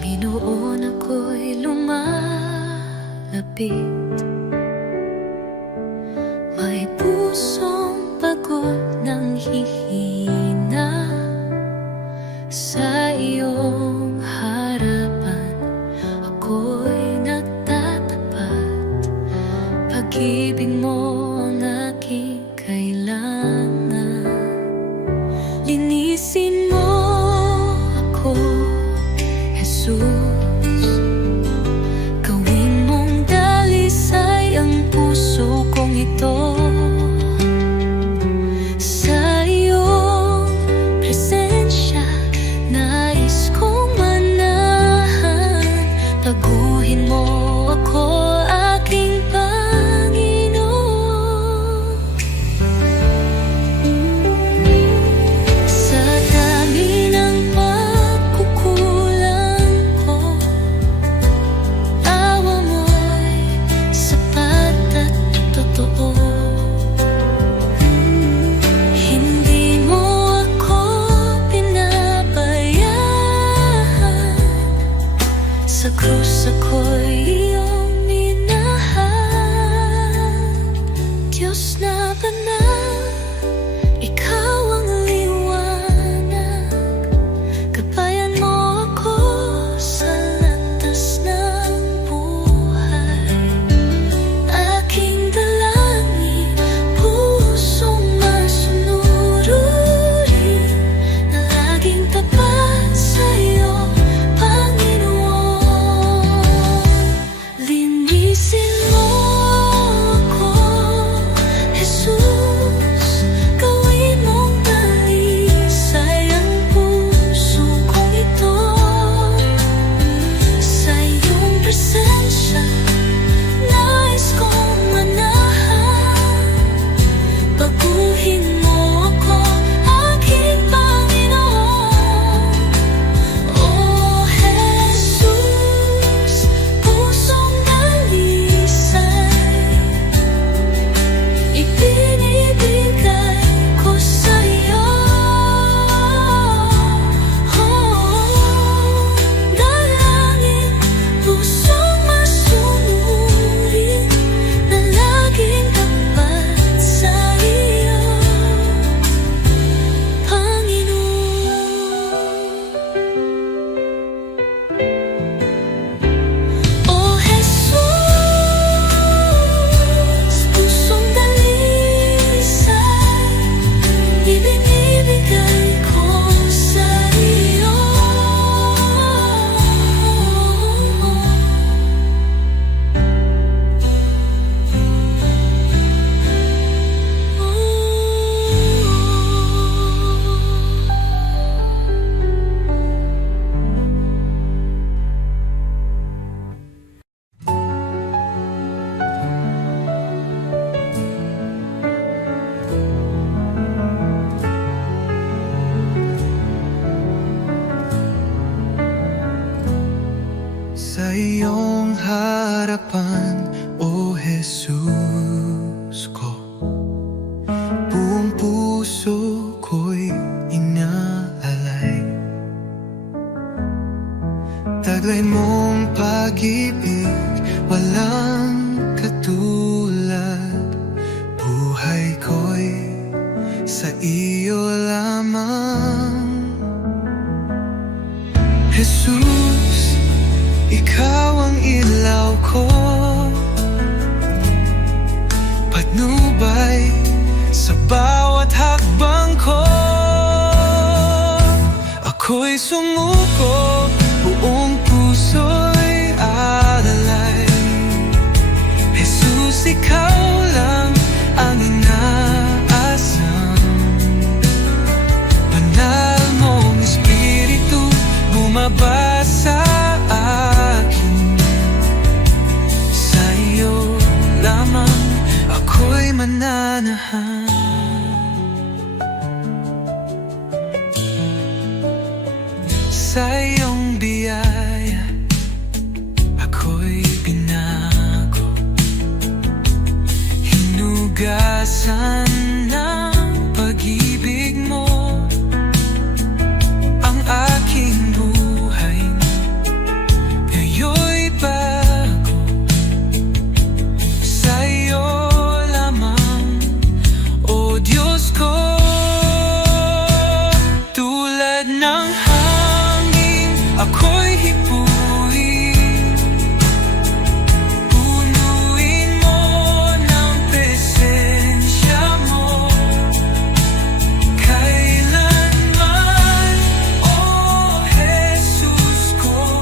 Panginoon, ako'y lumalapit. May pusong pagod ng hihina. Sa iyong harapan ako'y nagtatapat. Pag-ibig mo ang aking kailangan. Linisin mo ako, Jesus. Gawin mong dalisay ang puso kong ito. Sa iyong presensya nais kong manahan. Taguhin mo ako, aking Panginoon. Sa dami ng pagkukulang ko, awa mo'y sapat at totoo. Hindi mo ako pinabayaan. Sa krus ako'y iyong minahal. Diyos na banal, ikaw ang liwanag. Gabayan mo ako sa landas ng buhay. Aking dalangin, pusong masunurin, na laging tapat sa'yo, Panginoon. Linisin mo ako, Jesus. Gawin mong dalisay ang puso kong ito. Sa iyong presensya nais kong manahan. Baguhin mo ako, aking Panginoon. Oh Jesus, pusong dalisay ibinibigay ko sa'yo. Dalangin, pusong masunurin, na laging tapat sa iyo, Panginoon. Oh Jesus, pusong dalisay ibinibigay ko sa iyo. Sa iyong harapan, O Jesus ko, buong puso ko'y inaalay. Taglay mong pag-ibig, walang katulad. Buhay ko'y sa iyo lamang. Jesus, ikaw ang ilaw ko, patnubay sa bawat hakbang ko. Ako'y sumuko, buong puso'y alalay. Jesus, ikaw lang ang inaasam. Banal mong Espiritu bumaba sa akin. Sa iyo lamang ako'y mananahan. Sa hipuin. Punuin mo ng presensya mo kailanman, O Jesus ko.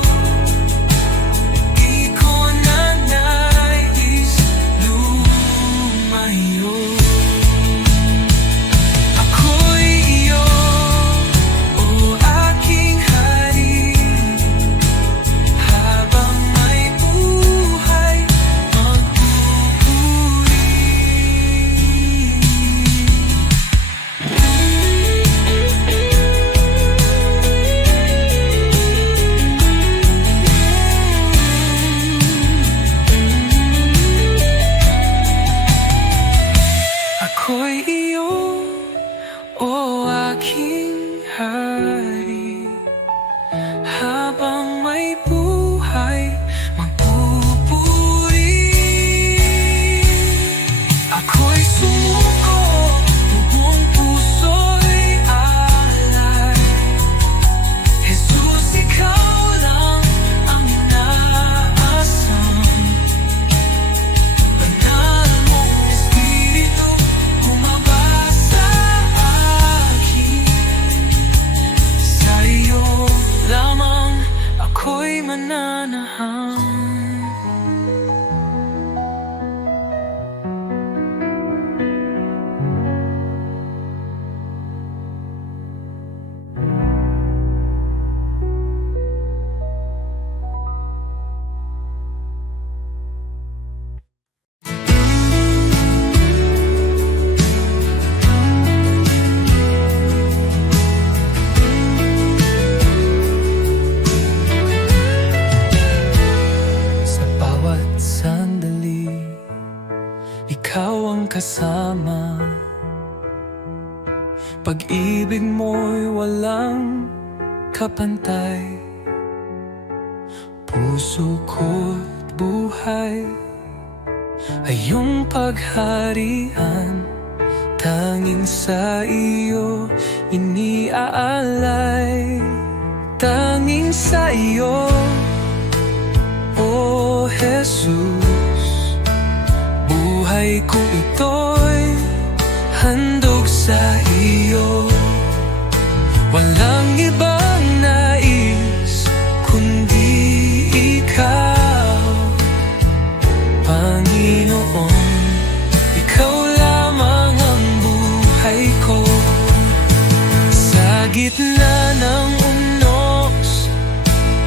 Di ko na nais lumayo. Ako'y iyo, O aking hari. Habang may buhay, magpupuri. Ako'y iyo, O aking hari. Habang may buhay, magpupuri. Ako'y sumuko, buong puso'y alay. Jesus, ikaw lang ang inaasam. Banal mong Espiritu, bumaba sa akin. Sa iyo lamang ako'y mananahang. Sa bawat sandali, ikaw ang kasama. Pag-ibig mo'y walang kapantay. Puso ko't buhay ay iyong pagharian. Tanging sa iyo iniaalay. Tanging sa iyo, O Jesus, buhay ko ito'y handog sa iyo. Walang ibang nais kundi ikaw, Panginoon. Ikaw lamang ang buhay ko. Sa gitna ng unos,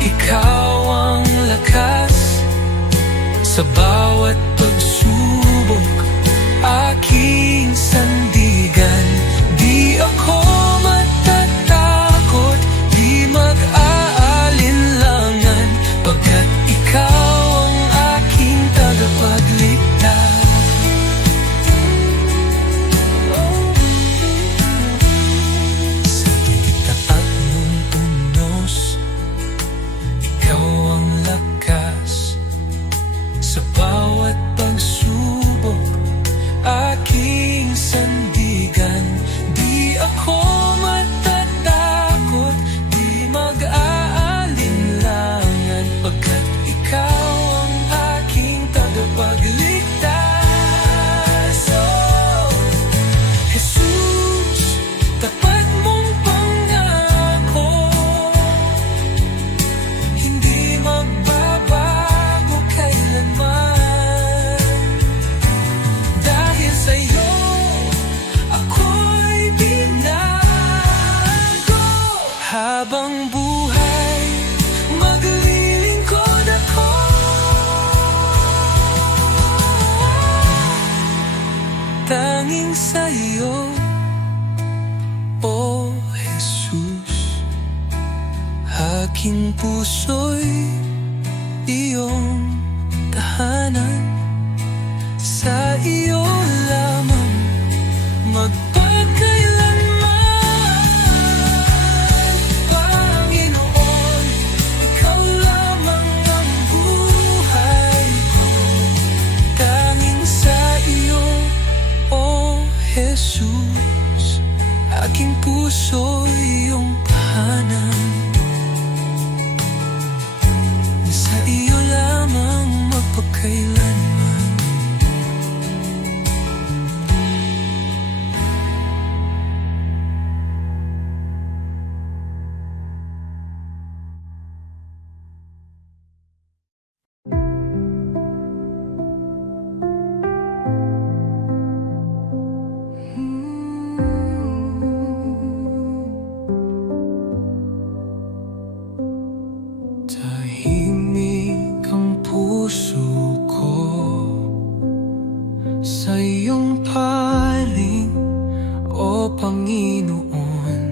ikaw ang lakas. Sa bawat pagsubok, aking sandigan. Di ako matatakot, di mag-aalinlangan, pagkat ikaw ang aking tagapagligtas. Sa gitna ng unos, ikaw ang lakas. Sa bawat pagsubok, aking sandigan. Di ako matatakot, di mag-aalinlangan, pagkat ikaw ang aking tagapagligtas. Oh, Jesus, tapat mong pangako, hindi magbabago kailanman. Dahil sa'yo, ako'y binago. Habang buhay, maglilingkod ako. Tanging sa'yo, O Jesus, aking puso'y iyong tahanan. Sa iyo lamang magpakailanman, Panginoon. Ikaw lamang ang buhay ko. Tanging sa iyo, O Jesus, aking puso iyong tahanan. kailanman. Tahimik ang puso ko sa iyong paling, o Panginoon.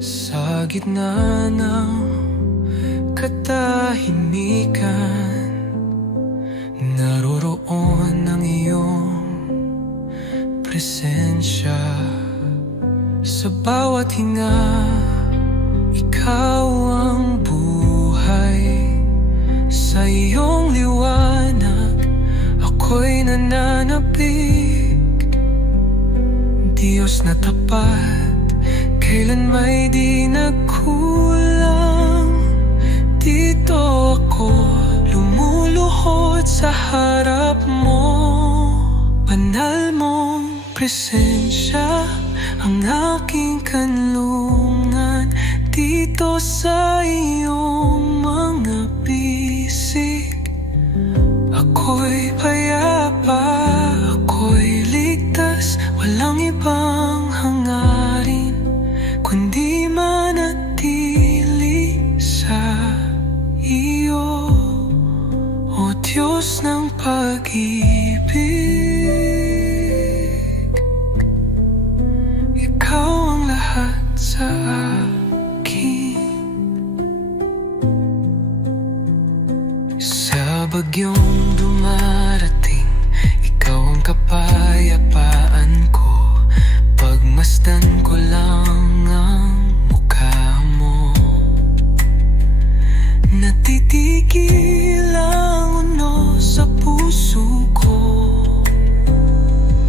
Sa gitna ng katahimikan, naroroon ang iyong presensya. Sa bawat hinga, ikaw ang buhay. Sa iyong liwanag, ako'y nananapig. Diyos na tapat, kailan may di nagkulang. Dito ako lumuluhod sa harap mo. Banal mong presensya ang aking kanlungan. Dito sa iyong mga bisig, ako'y payapa, ako'y ligtas. Walang ibang hangarin kundi manatili sa iyo, o Diyos ng pag-ibig. Ikaw ang lahat sa akin. Sa bagyong dumarating, ikaw ang kapayapaan ko. Pagmasdan ko lang ang mukha mo, natitigil ang uno sa puso ko.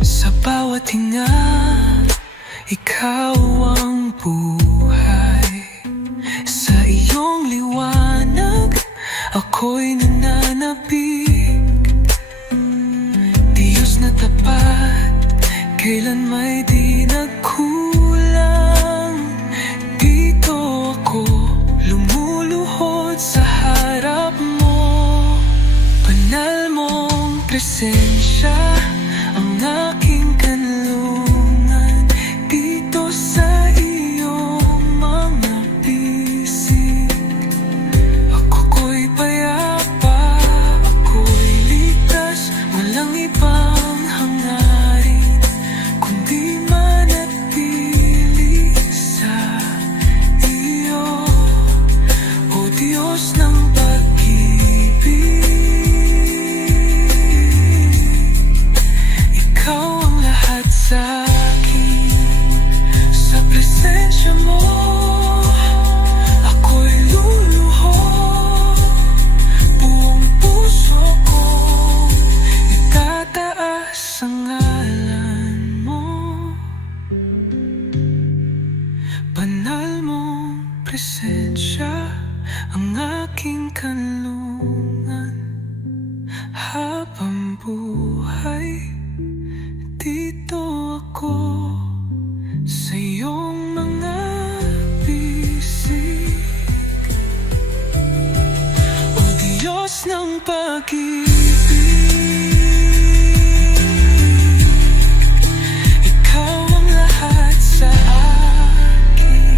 Sa bawat hinga, ikaw ang buhay. Sa iyong liwanag, ako'y nananapig. Diyos na tapat, kailan may di nagkulang. Dito ako lumuluhod sa harap mo. Banal mong presensya ang aking kanlungan. Dito sa iyong mga bisig, ako'y payapa, ako'y ligtas. Walang ibang hangarin kundi manatili sa iyo, o Diyos ng pag-ibig. Ikaw ang lahat sa akin. Sa presensya mo, ako'y luluhod. Buong puso kong itataas ang ngalan mo. Banal mong presensya ang aking kanlungan. Habang buhay, dito ako sa iyong mga bisig, o Diyos ng pag-ibig. Ikaw ang lahat sa akin.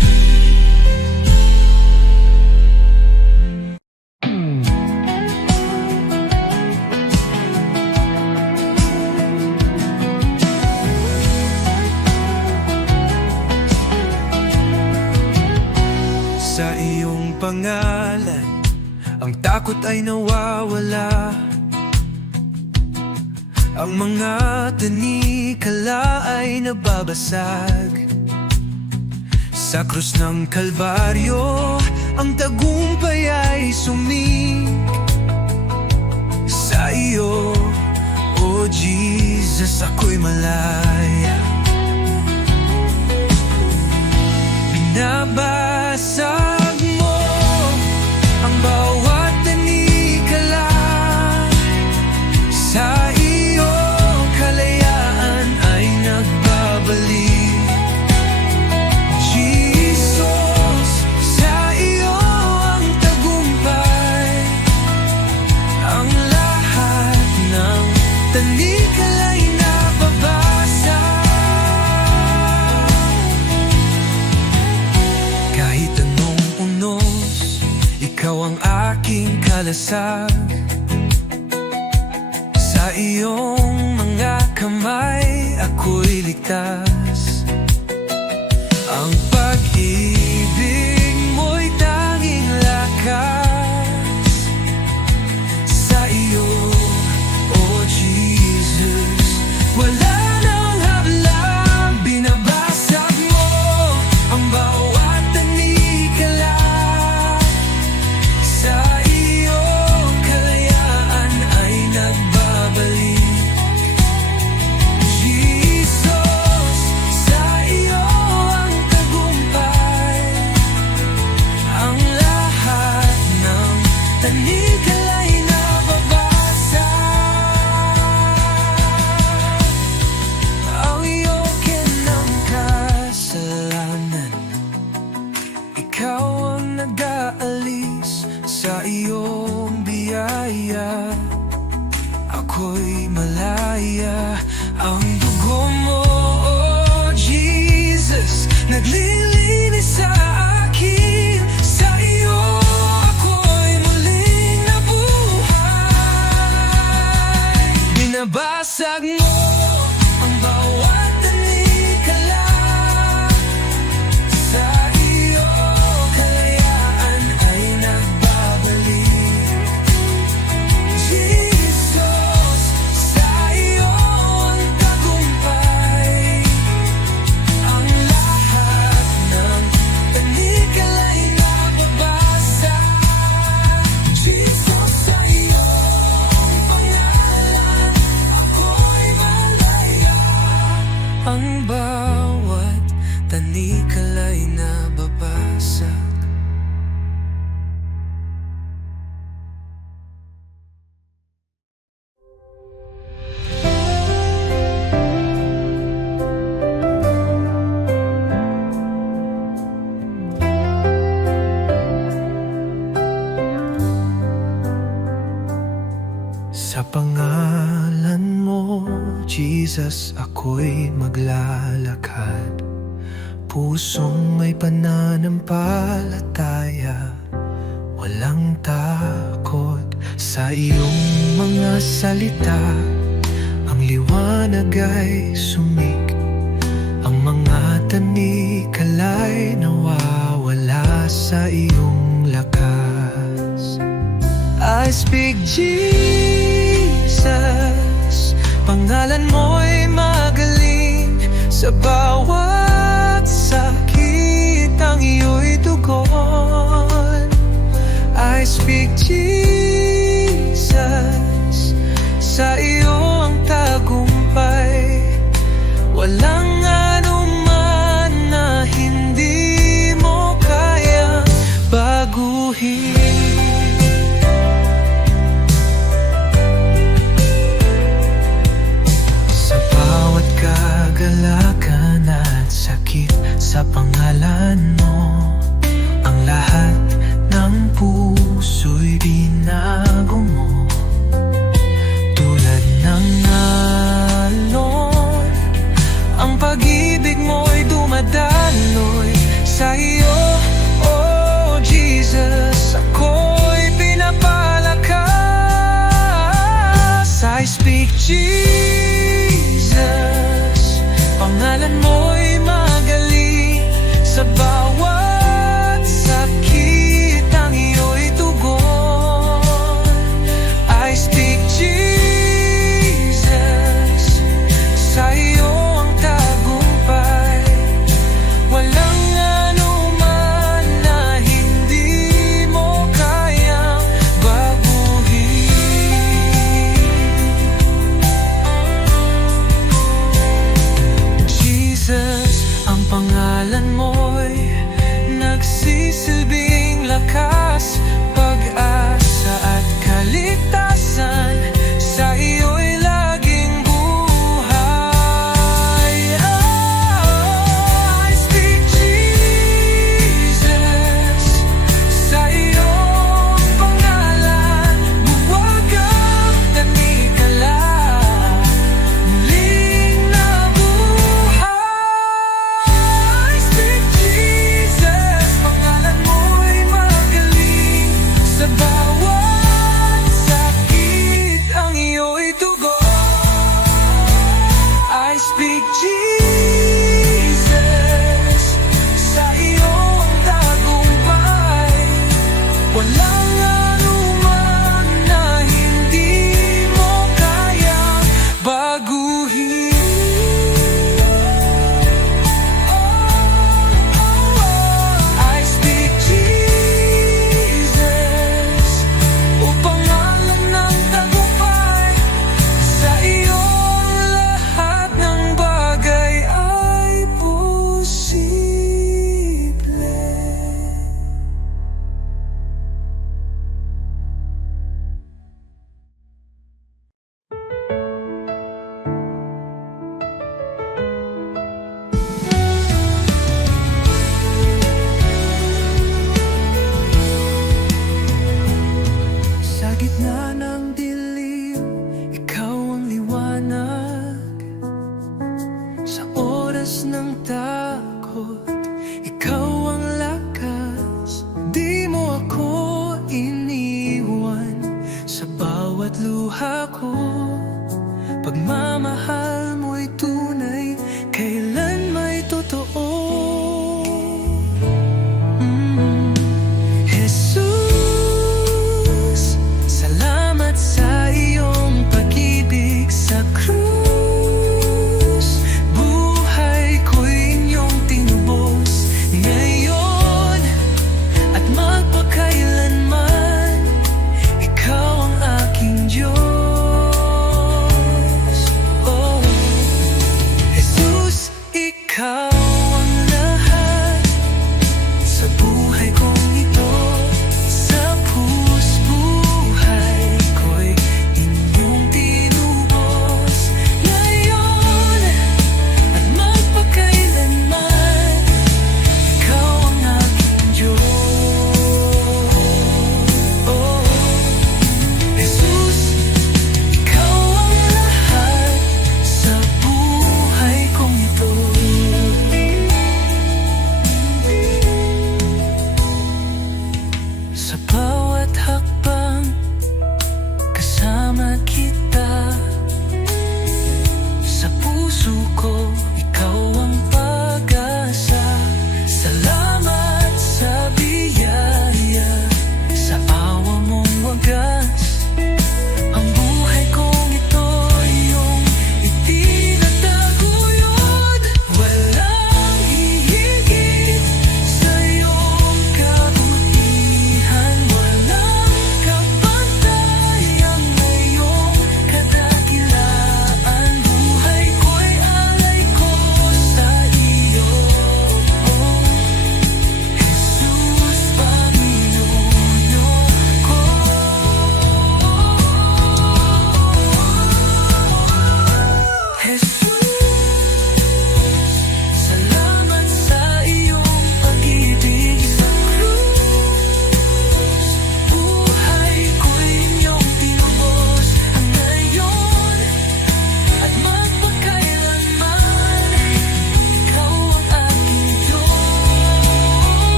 Sa iyong pangalan, ang takot ay nawawala. Ang mga tanikala ay nababasag. Sa krus ng Kalbaryo, ang tagumpay ay sumik. Sa iyo, o Jesus, ako'y malaya. Binabasag mo ang bawat tanikala. ang aking kalasag. Sa iyong mga kamay ako'y ligtas. Ang pag-ibig mo'y tanging lakas. Sa iyo, oh Jesus, wala nang hadlang. Binabasag mo ang bawat tanikala. Sa iyong kalayaan ay nagbabalik. Jesus, sa iyo ang tagumpay. Ang lahat ng tanikala'y nababasag. Ang iyong ng kasalanan, ikaw ang nag-aalis. Sa iyong biyaya ako'y malaya. Ang dugo mo, oh Jesus, naglilinis sa akin. Sa iyo ako'y muling nabuhay. Binabasag mo ang bawat tanikala. Sa iyo kalayaan ay nagbabalik. Jesus, sa iyo ang tagumpay. Ang lahat ng tanikala'y nababasag. Jesus, sa iyo ang pangalan, ako'y malaya. Ang bawat tanikala'y nababasag. Sa pangalan mo, Jesus, ako'y maglalakad. Pusong may pananampalataya, walang takot sa iyong mga salita. Ang liwanag ay sumik, ang mga tanikala'y nawawala sa iyong lakas. I speak Jesus, pangalan mo'y magaling. Sa bawat sakit ang iyo'y tugon. I speak Jesus, sa iyo ang tagumpay. Walang anuman na hindi mo kayang baguhin. Kagalakan at sakit sa pangalan mo, ang lahat ng puso'y binago mo. Tulad ng alon, ang pag-ibig mo'y dumadaloy. Sa iyo, oh Jesus, ako bawat sakit ang iyo'y tugon. I speak Jesus sa iyong tagumpay. Walang anuman na hindi mo kayang baguhin. I speak Jesus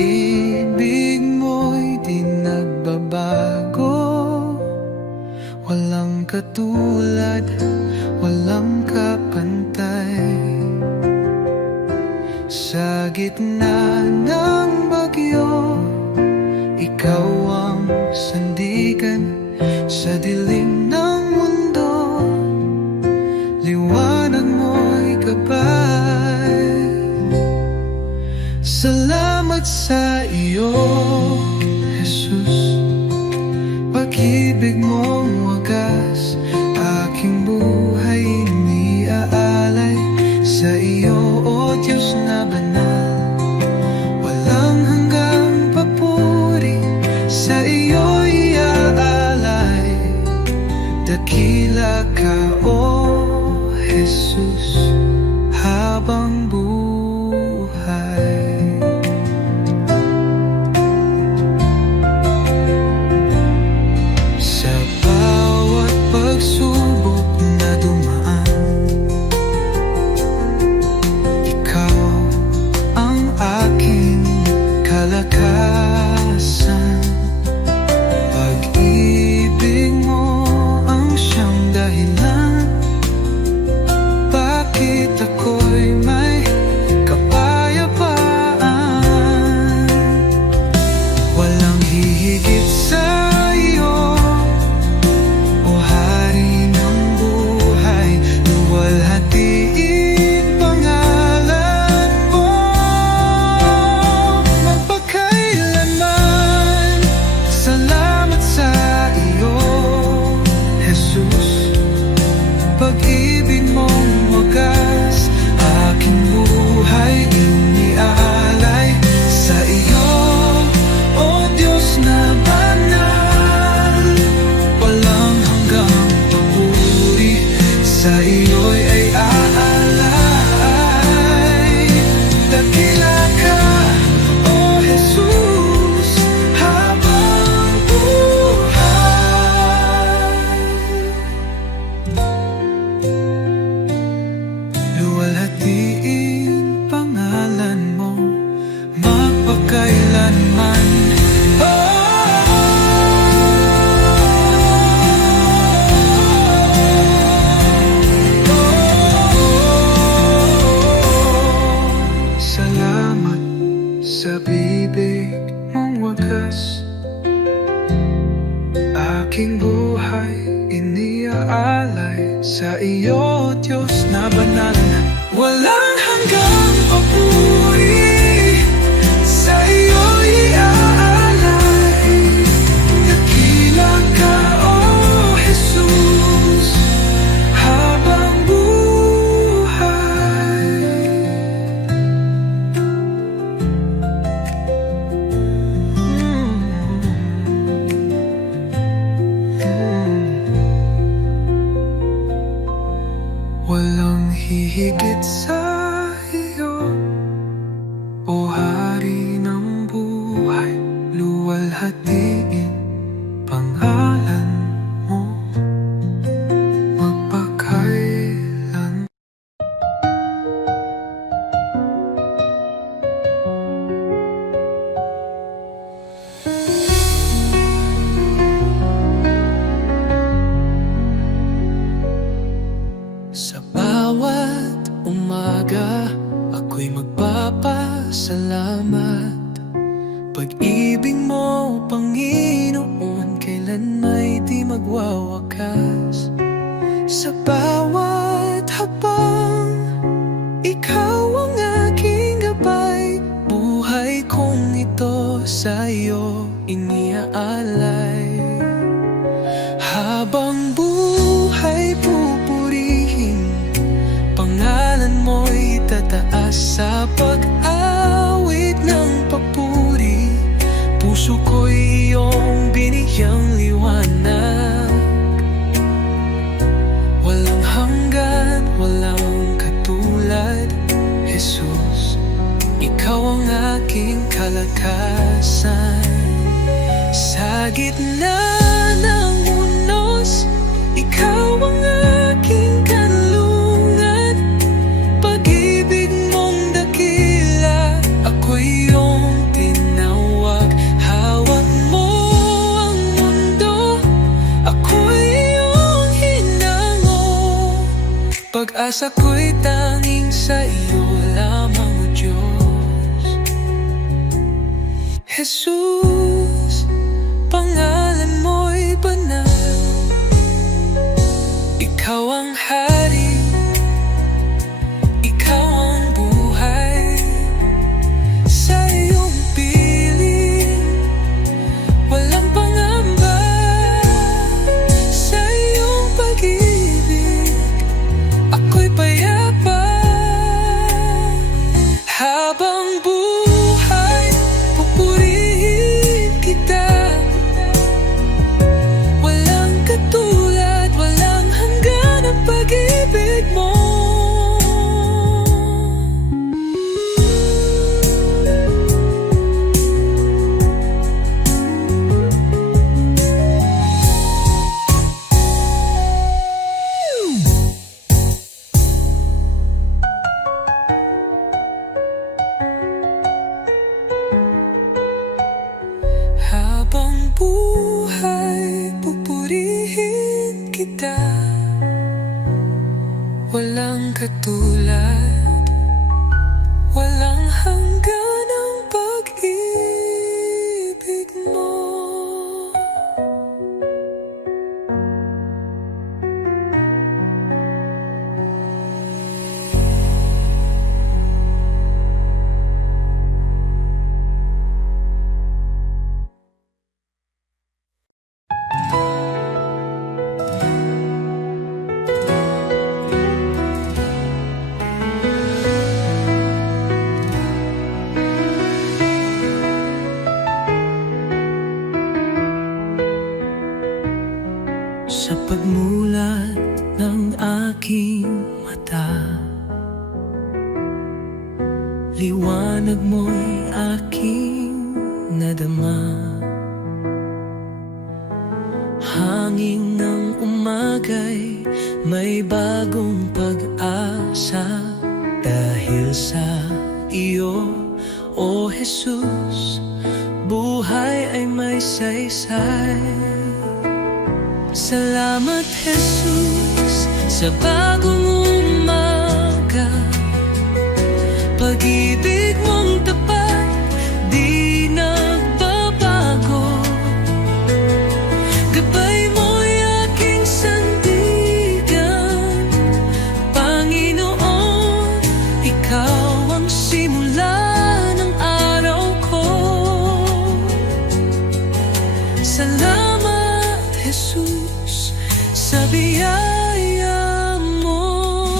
pag-ibig mo'y di nagbabago. Walang katulad, walang kapantay. Sa gitna ng bagyo, ikaw ang sandigan. Sa dilim ng mundo, liwanag mo'y gabay. Salamat sa iyo, Jesus. Pag-ibig mong wagas, aking buhay iniaalay. Sa iyo, O Diyos na banal, walang hanggang papuri. Sa iyo iaalay, dakila ka, O Jesus, habang buhay. Sa bawat pagsubok na dumaan, ikaw ang aking kalakasan. Pag-ibig mo ang siyang dahilan, bakit ako'y may kapayapaan. Walang hihigit sa iyo, O Hari ng buhay. Luwalhatiin pangalan mo magpakailanman. Salamat sa iyo, Jesus. Pag-ibig mong wagas, aking buhay iniaalay. Sa iyo, O Diyos na banal, walang hanggang papuri. Sa iyo'y ay aalay. Dakila ka, O Jesus, habang buhay. Luwalhatiin pangalan mo magpakailanman. Salamat sa bibig mong wagas, aking buhay iniaalay. Sa iyo, Diyos na banal, walang hanggang papuri. Sa iyo iaalay, dakila ka, O Jesus, habang buhay. Walang hihigit sa iyo, O Hari ng buhay. Luwalhatiin pangalan mo magpakailan. Sa bawat umaga, ako'y magpapasalamat. Pag-ibig mo, Panginoon, kailan may di magwawakas. Sa bawat hakbang, ikaw ang aking gabay. Buhay kong ito sa iyo iniaalay. Habang buhay pupurihin, pangalan mo'y tataas. Sa pag-awit ng papuri, puso ko'y iyong binigyang liwanag. Walang hanggan, walang katulad, Jesus. Ikaw ang aking kalakasan. Sa gitna ng unos, ikaw ang aking kanlungan. Pag-ibig mong dakila, ako'y iyong tinanggap. pag-asa ko'y tanging sa iyo lamang, o Diyos. Jesus, pangalan mo'y banal. Ikaw ang hari, ikaw ang buhay. Sa iyong piling, walang pangamba. Sa iyong pag-ibig, ako'y payapa. Habang buhay, pupurihin kita. Walang katulad, walang hanggan ang pag-ibig mo. Habang buhay, pupurihin kita. Walang katulad, walang hanggan ang pag-ibig mo. Sa pagmulat ng aking mata, liwanag mo'y aking nadama. Hangin ng umaga'y may bagong pag-asa. Dahil sa iyo, O Jesus, buhay ay may saysay. Salamat, Jesus, sa bagong umaga. Pag-ibig mong tapat, di nagbabago. Gabay mo'y aking sandigan. Panginoon, ikaw ang simula ng araw ko. Salamat, Jesus, sa biyaya mo.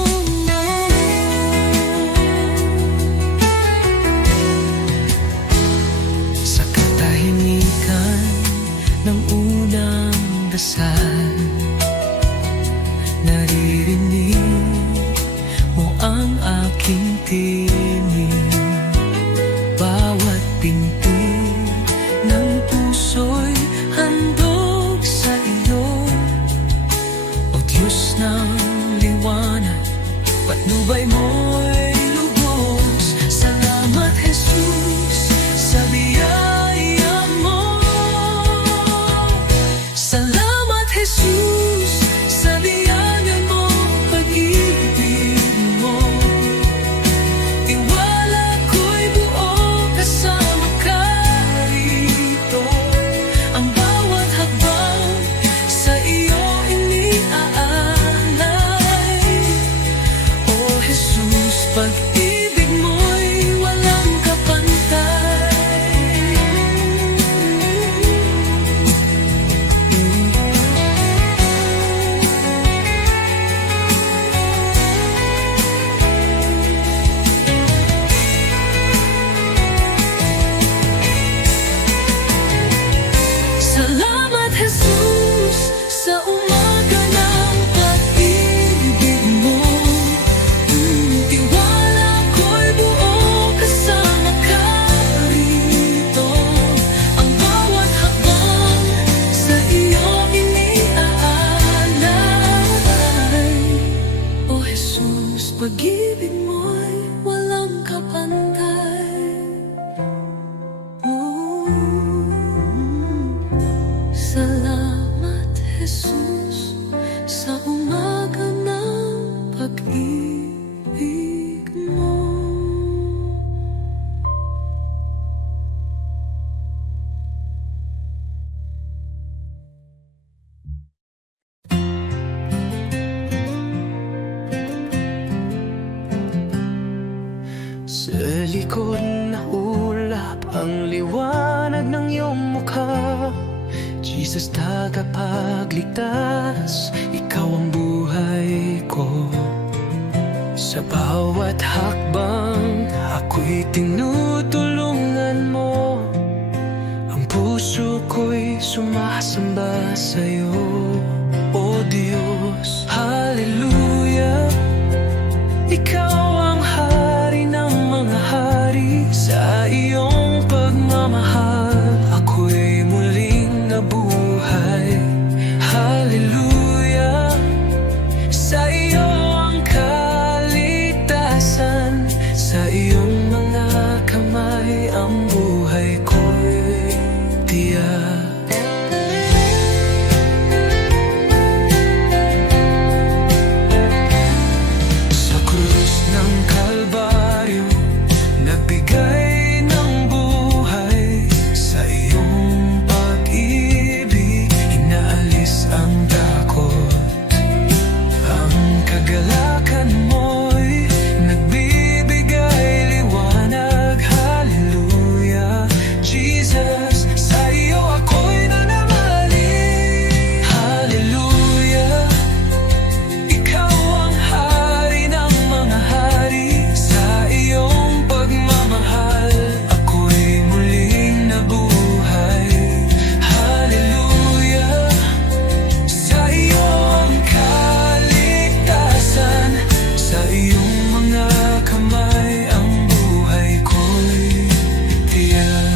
Jesus, tagapagligtas, ikaw ang buhay ko. Sa bawat hakbang, ako'y tinutulungan mo. Ang puso ko'y sumasamba sa'yo, O Diyos. Hallelujah, ikaw ang hari ng mga hari. Sa iyong pagmamahal, ako'y muling nabuhay. Hallelujah, sa iyo ang kaligtasan. Sa iyong mga kamay, ang buhay ko'y tiyak. Sa krus ng Kalbaryo, nagbigay ng buhay. Sa iyong pag-ibig, inaalis ang takot. Ang kagalakan mo'y nagbibigay liwanag. Hallelujah, Jesus, sa iyo ako'y nanangali. Hallelujah, ikaw ang hari ng mga hari. Sa iyong pagmamahal, ako'y muling nabuhay. Hallelujah, sa iyo ang kaligtasan. Sa iyong mga kamay, ang buhay ko'y tiyak.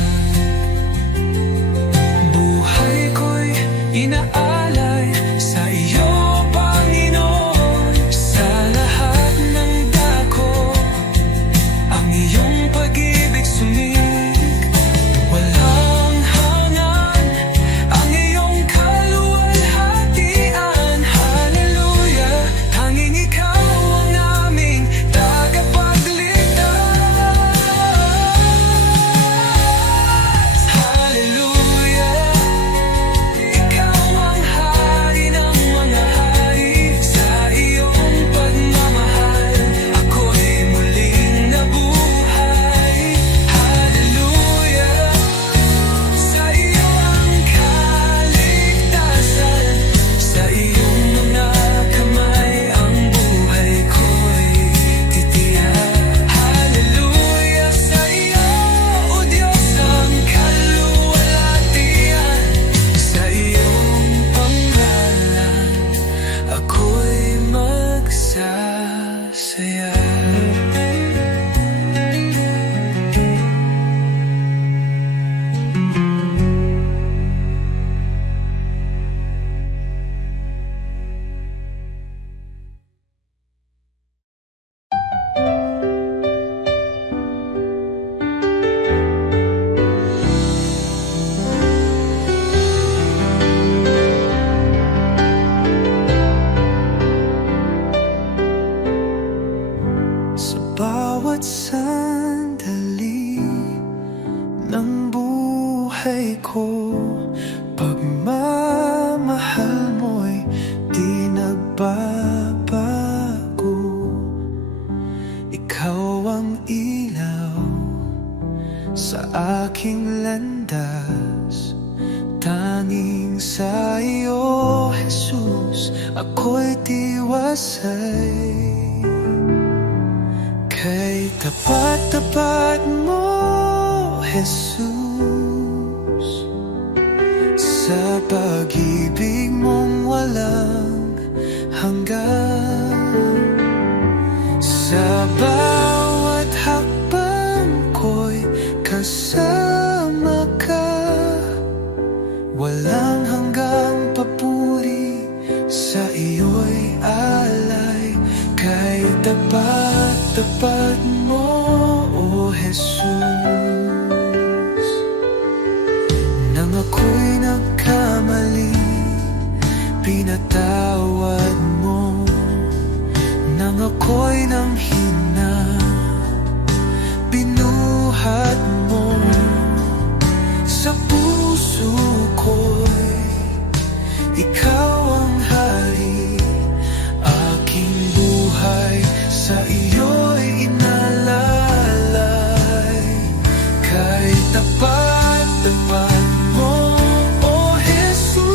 Buhay ko'y inaalay sa iyo, Panginoon. Sa lahat ng dako, ang iyong pag-ibig sumig. Walang hangan, ang iyong kaluwalhatian. Hallelujah, tanging ikaw ang aming tagapagligtas. Hallelujah, ikaw ang hari ng mga hari. Sa iyong pagmamahal, ako'y muling nabuhay. Hallelujah, sa iyo ang kaligtasan. Sa iyong mga kamay, ang buhay ko'y titiyak. Hallelujah, sa iyo, O Diyos, ang kaluwalhatian. Sa iyong pangalan, ako'y magsasaya. Sa bawat sandali ng buhay ko, pagmamahal mo'y di nagbabago. Ikaw ang ilaw sa aking landas. Tanging sa iyo, Jesus, ako'y tiwasay. Kay tapat-tapat mo, Jesus, sa pag-ibig mong walang hanggan. Sa bawat hakbang ko'y kasama ka. Walang hanggang papuri, sa iyo'y alay. Kay tapat-tapat mo, O Jesus. Nang ako'y nagkamali, pinatawad mo. Nang ako'y nanghina, binuhat mo. Sa puso ko'y ikaw ang hari. Aking buhay sa iyo'y inalalay. Kay tapat-tapat mo, O Jesus.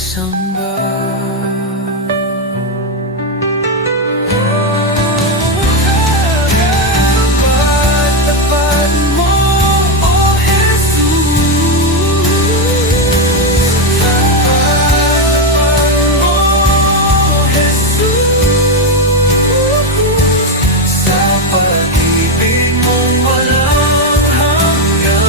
pagsamba. Tapat mo, O Jesus. Tapat mo, O Jesus. Sa pag-ibig mong walang hanggan.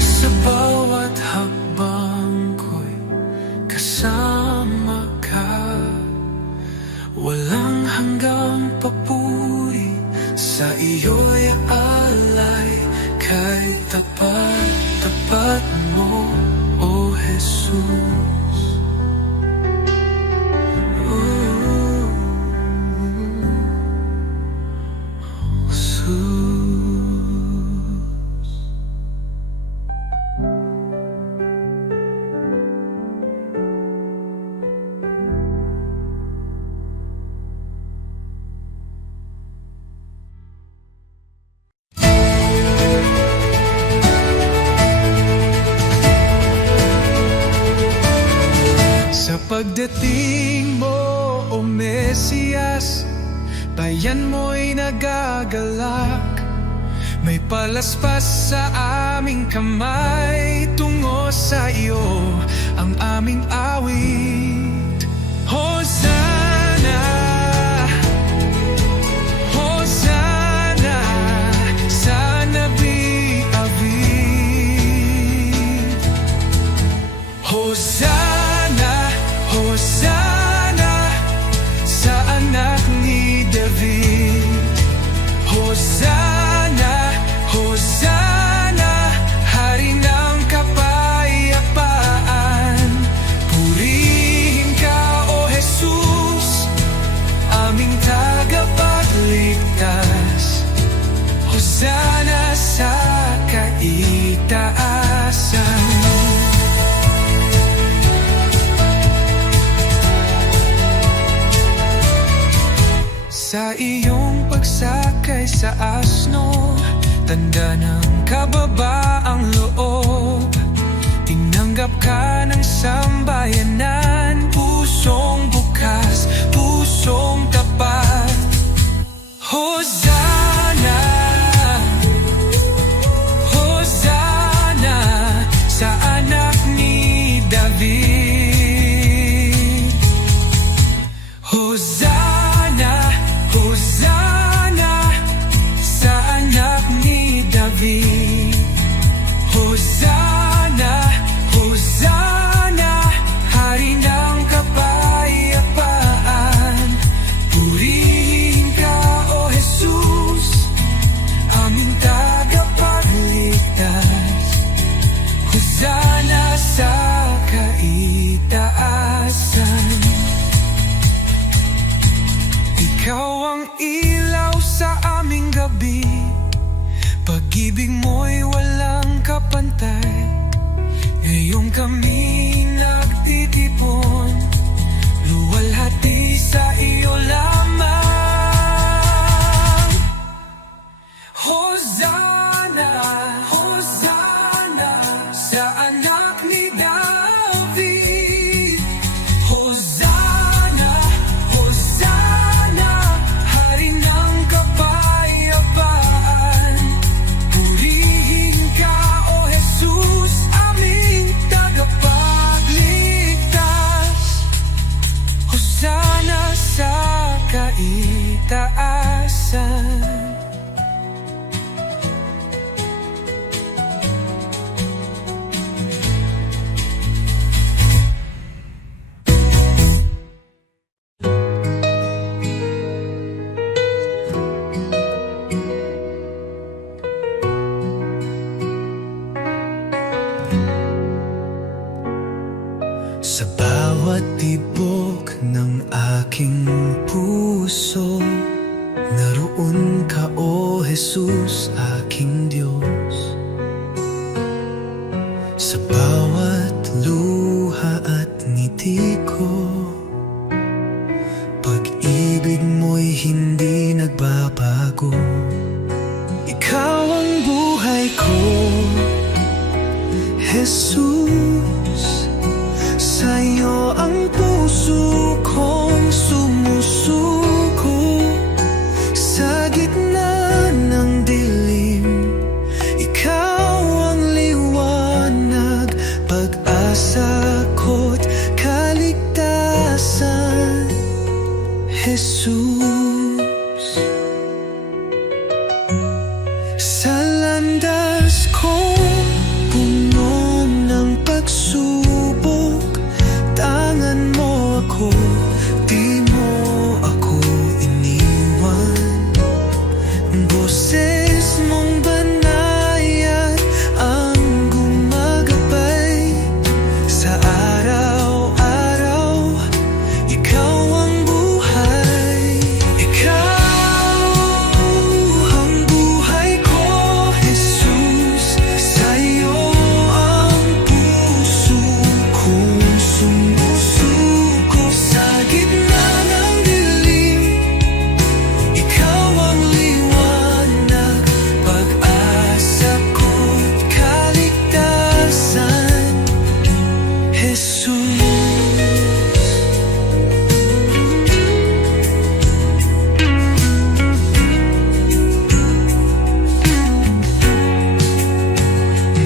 Sa bawat hakbang ko'y kasama ka. Walang hanggang papuri, sa iyo'y alay. Kay tapat mo, O Jesus. Jesus. Sa pagdating mo, O Mesiyas, bayan mo'y nagagalak. May palaspas sa aming kamay, tungo sa iyo ang aming awit. Hosanna, Hosanna sa Nabi David. Hosanna, Hosanna sa anak ni David. Hosanna, Hosanna, Hari ng kapayapaan. Purihin ka, O Jesus, aming tagapagligtas. Hosanna sa kaitaasan. Sa iyong pagsakay sa asno, tanda ng kababaang loob. Tinanggap ka ng sambayanan, pusong bukas, pusong tapat. Hosanna, Hosanna sa anak ni David. Hosanna, Hosanna sa anak ni David. Hosanna, Hosanna, Hari ng kapayapaan. Purihin ka, O Jesus, aming tagapagligtas. Hosanna sa kaitaasan. Ikaw ang ilaw sa aming gabi, pag-ibig mo'y walang kapantay. Ngayon kami nagtitipon, luwalhati sa iyo lamang. Hosanna, Hosanna sa anak ni David. Hosanna, Hosanna, Hari ng kapayapaan. Purihin ka, O Jesus, aming tagapagligtas. Hosanna sa kaitaasan. Sa bawat tibok ng aking puso, naroon ka, O Jesus, aking Diyos. Sa bawat luha at ngiti ko, pag-ibig mo'y hindi nagbabago. Ikaw ang buhay ko, Jesus, sa'yo ang puso kong sumusuko. Sa gitna ng dilim, ikaw ang liwanag, pag-asa ko't kaligtasan. Jesus, sa landas kong puno ng pagsubok, tangan mo ako, di mo ako iniwan. Boses mong banayad ang gumagabay sa araw-araw. Ikaw ang buhay, ikaw ang buhay ko, Jesus. Sa'yo ang puso kong sumusuko. Sa gitna ng dilim, ikaw ang liwanag, pag-asa ko't kaligtasan. Jesus,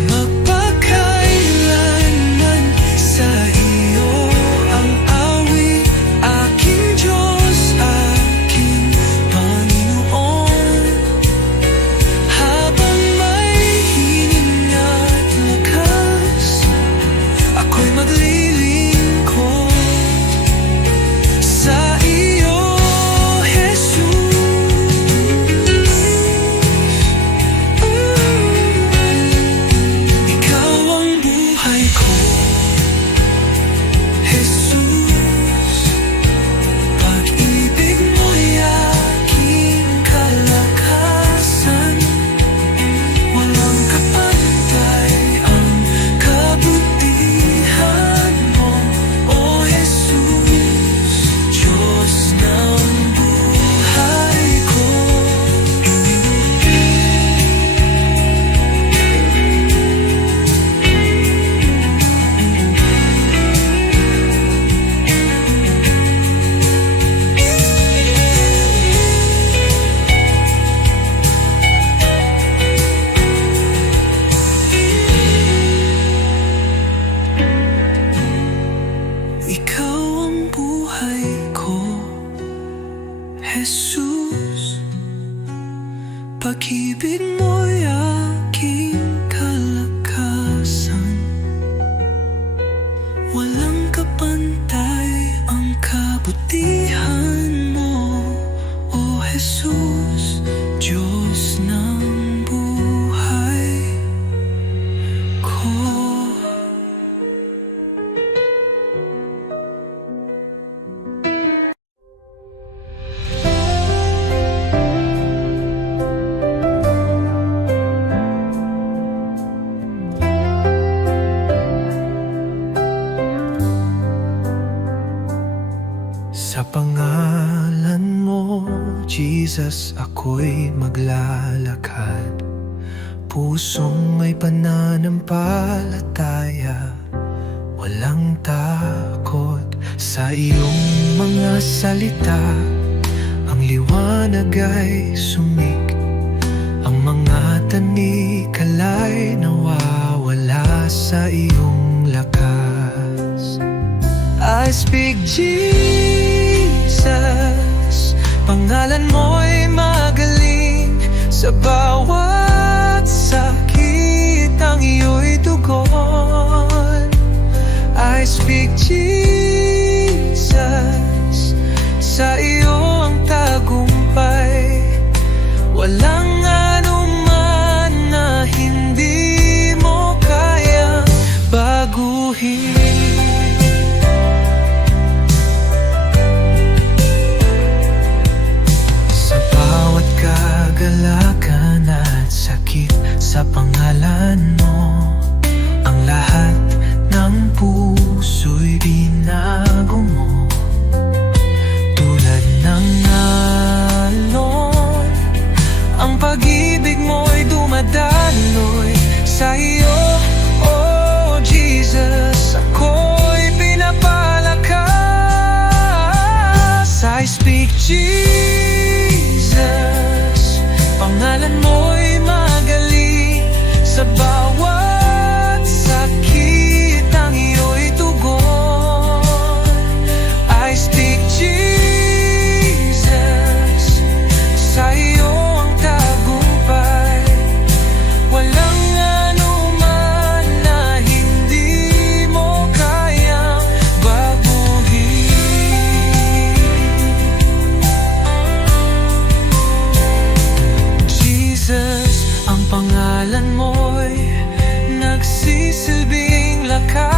magpakailanman sa iyo ang awit, aking Diyos, aking Panginoon. Habang may hininga't lakas, ako'y maglilingkod sa iyo, Jesus. Ikaw ang buhay ko, Jesus. Pag-ibig mo'y aking kalakasan. Walang kapantay ang kabutihan mo, O Jesus, Diyos ng buhay ko. Ikaw ang buhay ko, Jesus. Pag-ibig mo'y aking kalakasan. Walang kapantay ang kabutihan mo, O Jesus, Diyos ng buhay ko. Sa pangalan mo, Jesus, ako'y maglalakad. Pusong may pananampalataya, walang takot sa iyong mga salita. Ang liwanag ay sumik, ang mga tanikalay nawawala sa iyong lakas. I speak Jesus, pangalan mo'y magaling. Sa bawat sakit ang iyo'y tugon. I speak Jesus, sa iyo ang tagumpay. Walang anuman na hindi mo kayang baguhin. ka